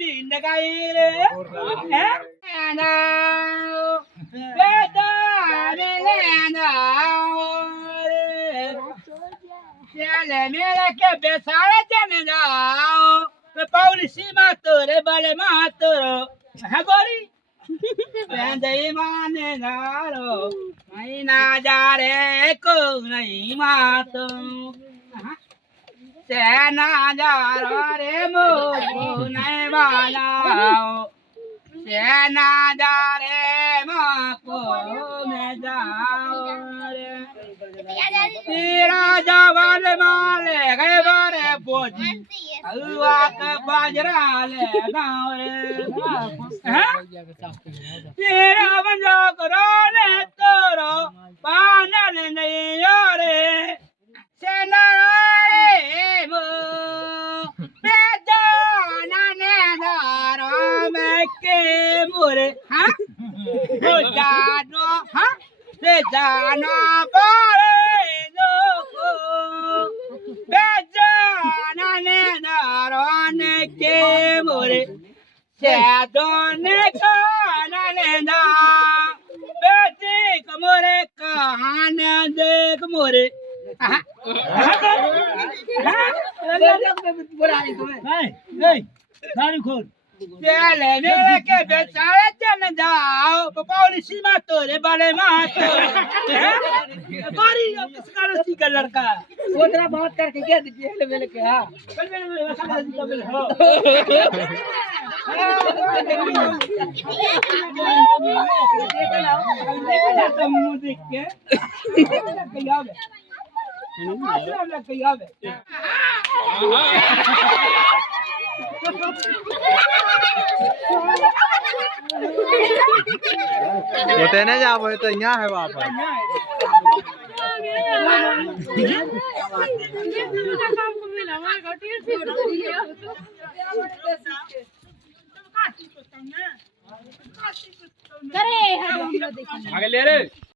दिन लगाई रे ना बेटा मेले चले मेरे के बेसारे चने जाओ पौलिसी मातोरे बड़े मातोरो हाँ गोरी दही माने नारो नहीं ना जा रे को नहीं मातो सेना जा रे मोको नहीं बाजाओ सेना जा रे मोको में जाओ रे तेरा जवान माले गए बारे बोझी अलवा का बाजरा ले गाँव रे तेरा बंजा करो ने तोरो पानल नहीं रे सेना रे मो बेजाना ने दारो में के मोरे हाँ वो जानो हाँ से जाना पारे लोगो बेजाना ने दारो ने के मोरे से दोने काना ने ना बेटी कमोरे कहाने देख मोरे चले मेरे के बेचारे चले जाओ पौलिसी मातोरे बड़े मातो बारी किसका रस्सी का लड़का उधर बात करके क्या दीजिए मेरे के हाँ होते नहीं जाओ तो यहाँ है वापस आगे ले रे